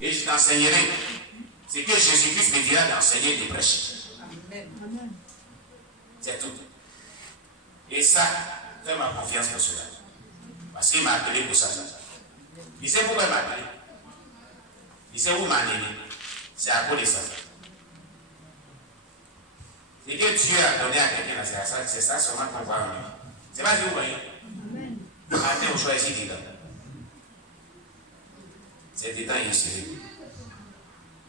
Et je t'enseignerai ce que Jésus-Christ me dira d'enseigner et de prêcher. C'est tout. Et ça, fais ma confiance pour cela. Parce qu'il m'a appelé pour ça. Il sait pourquoi il m'a appelé. Il sait où il m'a amené. C'est à cause de ça. Ce que Dieu a donné à quelqu'un, c'est ça seulement qu'on voit en lui. C'est pas Dieu, vous voyez. Matin, on choisit dedans. C'est dedans ici.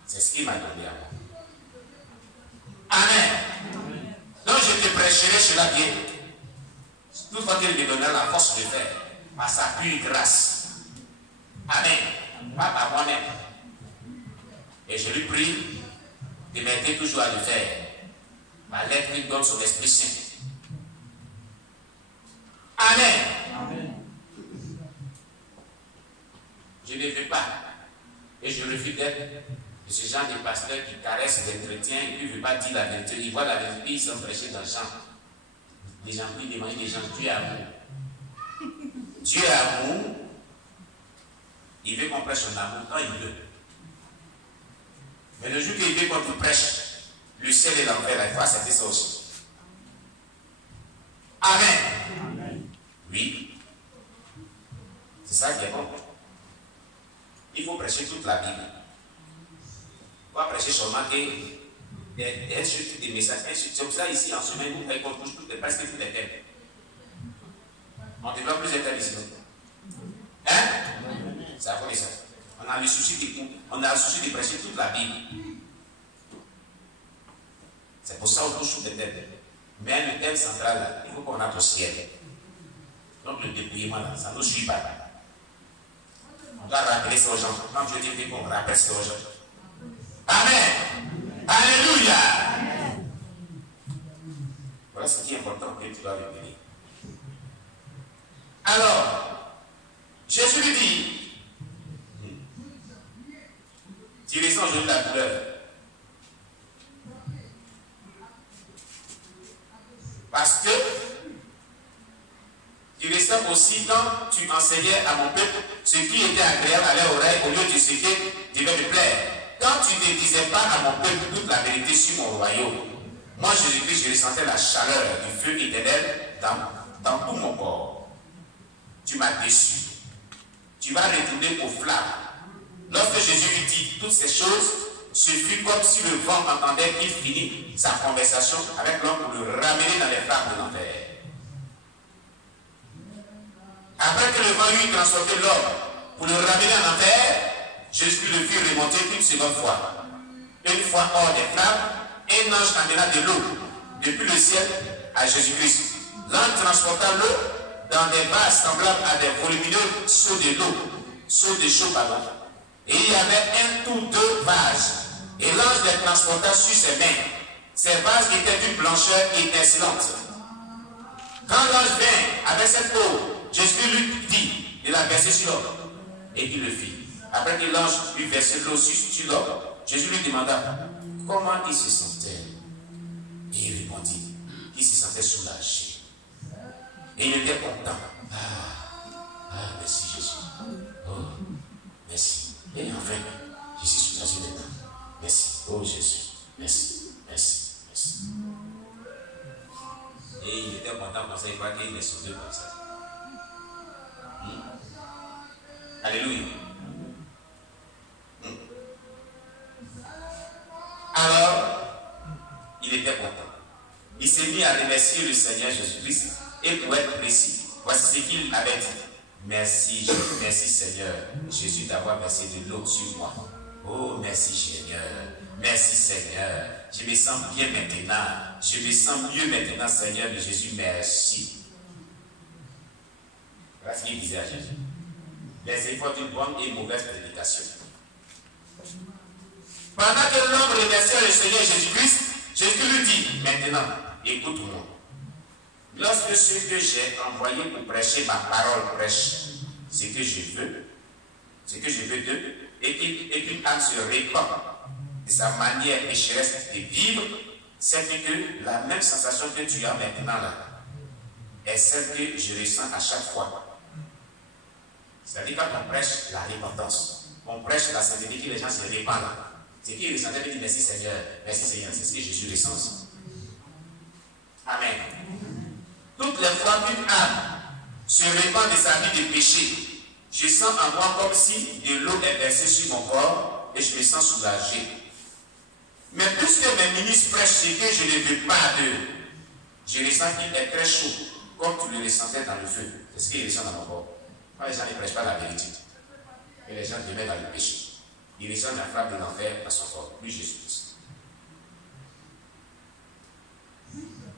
C'est ce qu'il m'a donné à moi. Amen. Donc je te prêcherai cela bien. Toutefois qu'il me donnera la force de faire. Par sa pure grâce. Amen. Pas par moi-même. Et je lui prie de m'aider toujours à le faire. Ma lettre lui donne son Esprit Saint. Amen. Amen. Je ne veux pas. Et je refuse d'être de ce genre de pasteur qui caresse les chrétiens et qui ne veut pas dire la vérité. Ils voient la vérité, ils sont prêchés dans le champ. Les gens prient, demandent des gens, Dieu est amour. Dieu est amour. Il veut qu'on prêche son amour quand il veut. Mais le jour qu'il veut qu'on te prêche, le ciel et l'enfer, il faut accepter ça aussi. Amen. Amen. Oui. C'est ça qui est bon. Il faut prêcher toute la Bible. Il faut prêcher seulement des insultes, des messages. C'est comme ça ici en semaine, on touche presque toutes les thèmes. On développe plus de thèmes ici. Hein? C'est à cause de ça. On a le souci de prêcher toute la Bible. C'est pour ça qu'on touche toutes les thèmes. Mais le thème central, là, il faut qu'on rentre au ciel. Donc le dépouillement, là, ça ne nous suit pas. On doit rappeler ça aux gens. Quand Dieu dit qu'on rappelle ça aux gens. Amen. Alléluia. Amen. Voilà ce qui est important que tu dois retenir. Alors, Jésus lui dit, tu ressens aujourd'hui la douleur. Parce que tu ressens aussi quand tu enseignais à mon peuple ce qui était agréable à leur oreille au lieu de ce qui devait me plaire. Quand tu ne disais pas à mon peuple toute la vérité sur mon royaume, moi Jésus-Christ, je ressentais la chaleur du feu éternel dans tout mon corps. Tu m'as déçu. Tu vas retourner aux flammes. Lorsque Jésus lui dit toutes ces choses, ce fut comme si le vent entendait qu'il finit sa conversation avec l'homme pour le ramener dans les flammes de l'enfer. Après que le vent lui transportait l'homme pour le ramener en enfer, Jésus le fit remonter une seconde fois. Une fois hors des flammes, un ange amena de l'eau depuis le ciel à Jésus-Christ. L'ange transporta l'eau dans des vases semblables à des volumineux seaux de l'eau, seaux de chaud, pardon. Et il y avait un ou deux vases. Et l'ange les transporta sur ses mains. Ces vases étaient d'une blancheur étincelante. Quand l'ange vint avec cette eau, Jésus lui dit de la verser sur l'homme. Et il le fit. Après que l'ange lui versait l'eau sur l'homme, Jésus lui demanda comment il se sentait. Et il répondit qu'il se sentait soulagé. Et il était content. Merci Jésus. Oh, merci. Et enfin, je suis soulagé maintenant. Merci. Oh Jésus. Merci. Merci. Merci. Et il était content comme ça, il croit qu'il est sauvé comme ça. Alléluia. Alors, il était content. Il s'est mis à remercier le Seigneur Jésus-Christ. Et pour être précis, voici ce qu'il avait dit. Merci, merci Seigneur Jésus d'avoir versé de l'eau sur moi. Oh, merci Seigneur. Merci Seigneur. Je me sens bien maintenant. Je me sens mieux maintenant, Seigneur de Jésus. Merci. Voilà ce qu'il disait à Jésus. Les efforts d'une bonne et mauvaise prédication. Pendant que l'homme remerciait le Seigneur Jésus-Christ, Jésus lui dit, maintenant, écoute-moi. Lorsque ceux que j'ai envoyés pour prêcher ma parole prêchent ce que je veux d'eux, et qu'une âme se répand de sa manière pécheresse de vivre, c'est que la même sensation que tu as maintenant là, est celle que je ressens à chaque fois. C'est-à-dire quand on prêche la repentance, on prêche la sainteté, que les gens se répandent. C'est qui ressentait dit merci Seigneur, c'est ce que Jésus ressent. Amen. Toutes les fois qu'une âme se répand de sa vie de péché, je sens en moi comme si de l'eau est versée sur mon corps et je me sens soulagé. Mais puisque mes ministres prêchent ce que je ne veux pas d'eux, je ressens qu'il est très chaud, comme tu le ressentais dans le feu. C'est ce qu'il ressent dans mon corps. Quand les gens ne prêchent pas la vérité, et les gens demeurent dans le péché, il ressent la frappe de l'enfer dans son corps, lui Jésus-Christ.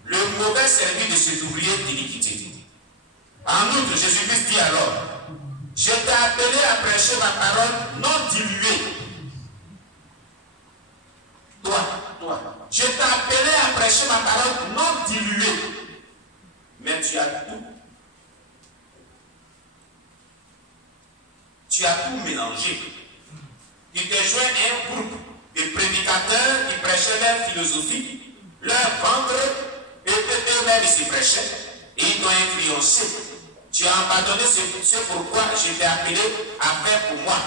Le mauvais service de cet ouvrier d'iniquité. En outre, Jésus-Christ dit alors, je t'ai appelé à prêcher ma parole non diluée. Toi, je t'ai appelé à prêcher ma parole non diluée. Mais tu as tout. Tu as tout mélangé. Tu t'es joint à un groupe de prédicateurs qui prêchaient leur philosophie, leur ventre, et eux-mêmes ils se prêchaient, et ils t'ont influencé. Tu as abandonné ce pourquoi je t'ai appelé à faire pour moi,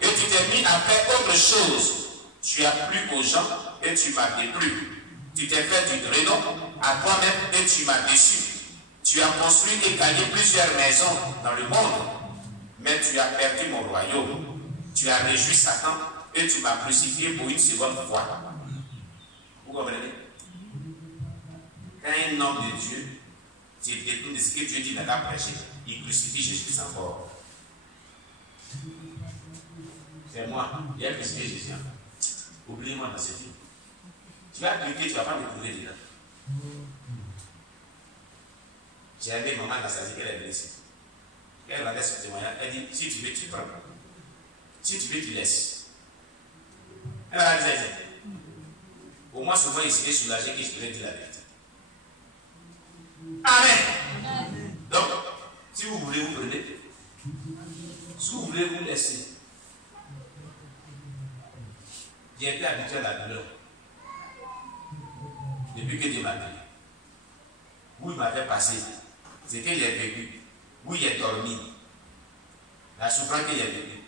et tu t'es mis à faire autre chose. Tu as plu aux gens et tu m'as déplu. Tu t'es fait du renom à toi-même et tu m'as déçu. Tu as construit et gagné plusieurs maisons dans le monde, mais tu as perdu mon royaume. Tu as réjoui Satan et tu m'as crucifié pour une seconde fois. Vous comprenez? Quand un homme de Dieu se détourne de ce que Dieu dit dans la prêcher, il crucifie Jésus encore. C'est moi, il a crucifié Jésus. Oublie-moi dans ce film. Tu vas cliquer, tu ne vas pas me trouver dedans. J'ai aimé maman dans sa vie qu'elle est blessée. Elle rendait son témoignage. Elle dit, si tu veux, tu prends. Si tu veux, tu laisses. Elle a dit, au moins, souvent, il serait soulagé que je pourrais dire la vérité. Amen. Donc, si vous voulez, vous prenez. Si vous voulez, vous laissez. J'ai été habitué à la douleur. Depuis que Dieu m'a donné. Où il m'a fait passer. C'est que j'ai vécu. Où il est dormi. La souffrance que j'ai vécue.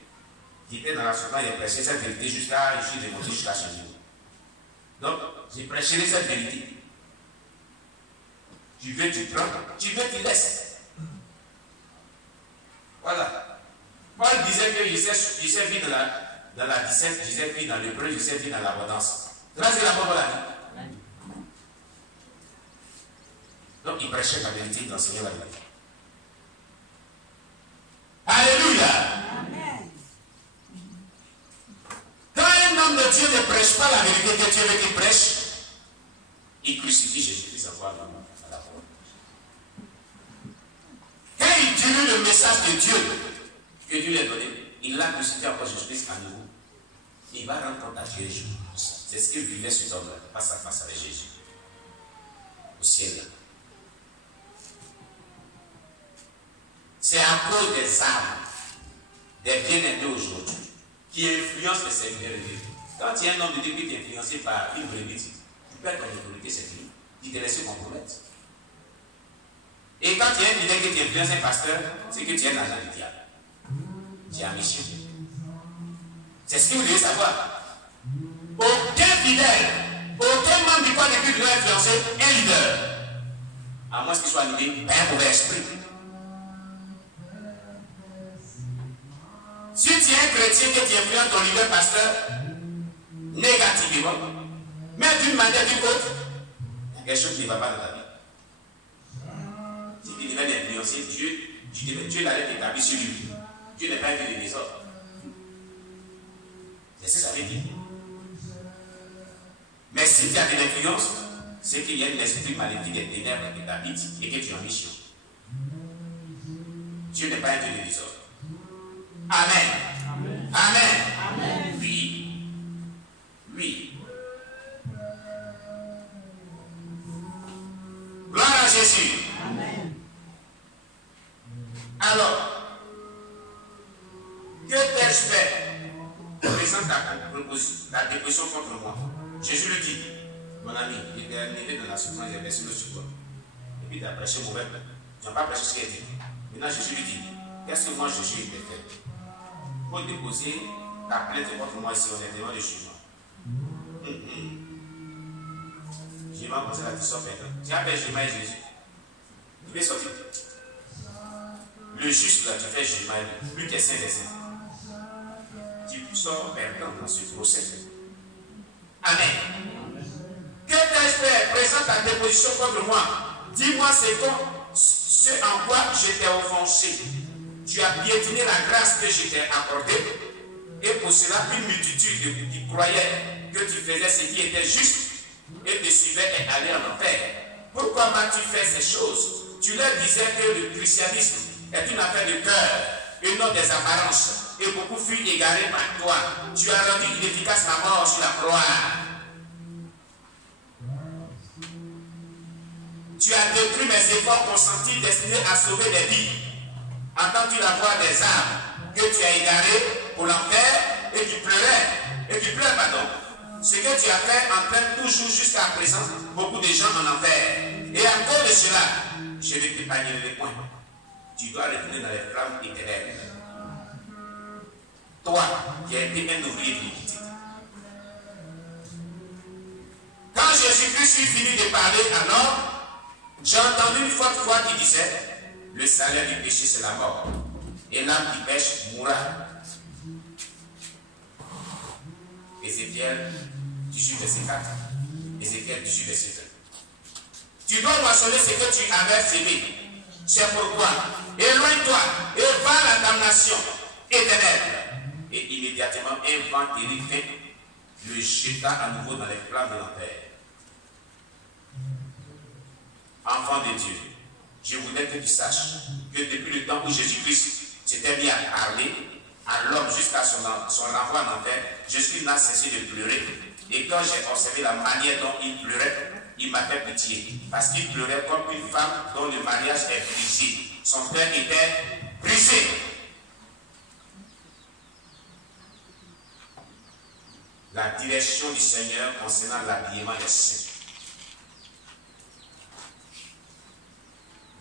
J'étais dans la souffrance, j'ai prêché cette vérité jusqu'à. Je suis remonté jusqu'à chez nous. Donc, j'ai prêché cette vérité. Tu veux, tu prends. Tu veux, tu laisses. Voilà. Paul disait que je sais vivre dans la 17, je sais vivre dans le prêt, je sais vivre dans l'abondance. C'est ce que la parole a dit. Donc, il prêchait la vérité, il enseignait la vérité. Alléluia. Amen. Quand un homme de Dieu ne prêche pas la vérité que Dieu veut qu'il prêche, il crucifie Jésus-Christ à la parole. Quand il dilue le message de Dieu que Dieu lui a donné, il l'a crucifié encore Jésus-Christ à nouveau. Il va rendre compte à Dieu un jour. C'est ce qu'il vivait cet homme-là, face à face avec Jésus. Au ciel. C'est à cause des âmes, des bien-aimés aujourd'hui, qui influencent les serviteurs de Dieu. Quand il y a un homme de Dieu qui est influencé par une brebis, tu perds ton autorité, c'est fini. Il te laisse compromettre. Et quand il y a un leader qui influence un pasteur, c'est que tu es un agent du diable. Tu es en mission. C'est ce que vous devez savoir. Aucun fidèle, aucun membre du corps de Christ ne doit influencer un leader. À moins qu'il soit animé par un mauvais esprit. Si tu es un chrétien que tu influences ton leader pasteur négativement, mais d'une manière ou d'une autre, il y a quelque chose qui ne va pas dans ta vie. Si tu devais l'influencer, Dieu l'avait établi sur lui. Dieu n'est pas un Dieu de désordre. C'est ce que ça veut dire. Mais si tu as de l'influence, c'est qu'il y a un esprit maléfique des ténèbres qui t'habite et que tu es en mission. Dieu n'est pas un Dieu de désordre. Amen. Amen. Amen. Amen. Oui. Oui. Gloire à Jésus. Amen. Alors, que t'ai-je fait? Présente ta dépression contre moi. Jésus lui dit, mon ami, il est arrivé dans la souffrance, il est versé sur toi. Et puis tu as prêché mauvais. Tu n'as pas prêché ce qu'il a dit. Maintenant Jésus lui dit, qu'est-ce que moi Jésus ai fait? Il faut déposer Ta plainte contre moi ici, honnêtement, le jugement. Jugement, comme ça, la question maintenant. Tu appelles jugement et Jésus. Tu peux sortir. Le juste, là, tu fais jugement, lui qui est saint des saints. Tu sors perdant dans ce procès. Amen. Que t'ai-je fait? Présente ta déposition contre moi. Dis-moi ce en quoi je t'ai offensé. Tu as piétiné la grâce que je t'ai accordée. Et pour cela, une multitude qui croyait que tu faisais ce qui était juste et te suivait est allée en enfer. Pourquoi m'as-tu fait ces choses? Tu leur disais que le christianisme est une affaire de cœur et non des apparences. Et beaucoup furent égarés par toi. Tu as rendu inefficace ma mort sur la croix. Tu as détruit mes efforts consentis destinés à sauver des vies. Entends-tu la voix des âmes que tu as égarées pour l'enfer et qui pleurent, pardon. Ce que tu as fait entraîne toujours jusqu'à présent beaucoup de gens en enfer. Et à cause de cela, je ne t'épargnerai point. Tu dois retourner dans les flammes éternelles. Toi qui as été un ouvrier d'iniquité. Quand Jésus-Christ fut fini de parler, alors, j'ai entendu une forte voix qui disait: le salaire du péché, c'est la mort. Et l'âme qui pêche mourra. Ézéchiel 18, verset 4. Ézéchiel 18, verset 2. Tu dois moissonner ce que tu avais semé. C'est pourquoi éloigne-toi et va à la damnation éternelle. Et immédiatement, un vent terrible le jeta à nouveau dans les flammes de l'enfer. Enfant de Dieu, je voudrais que tu saches que depuis le temps où Jésus-Christ s'était mis à parler à l'homme jusqu'à son renvoi en enfer, Jésus n'a cessé de pleurer. Et quand j'ai observé la manière dont il pleurait, il m'a fait pitié. Parce qu'il pleurait comme une femme dont le mariage est brisé. Son cœur était brisé. La direction du Seigneur concernant l'habillement des saints.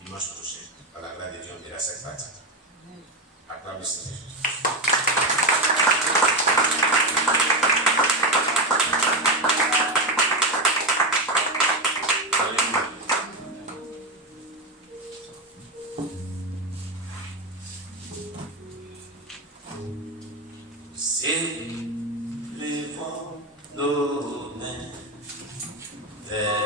Dimanche prochain, par la grâce de Dieu, on verra cette partie. Acclame le Seigneur. Élevons nos mains vers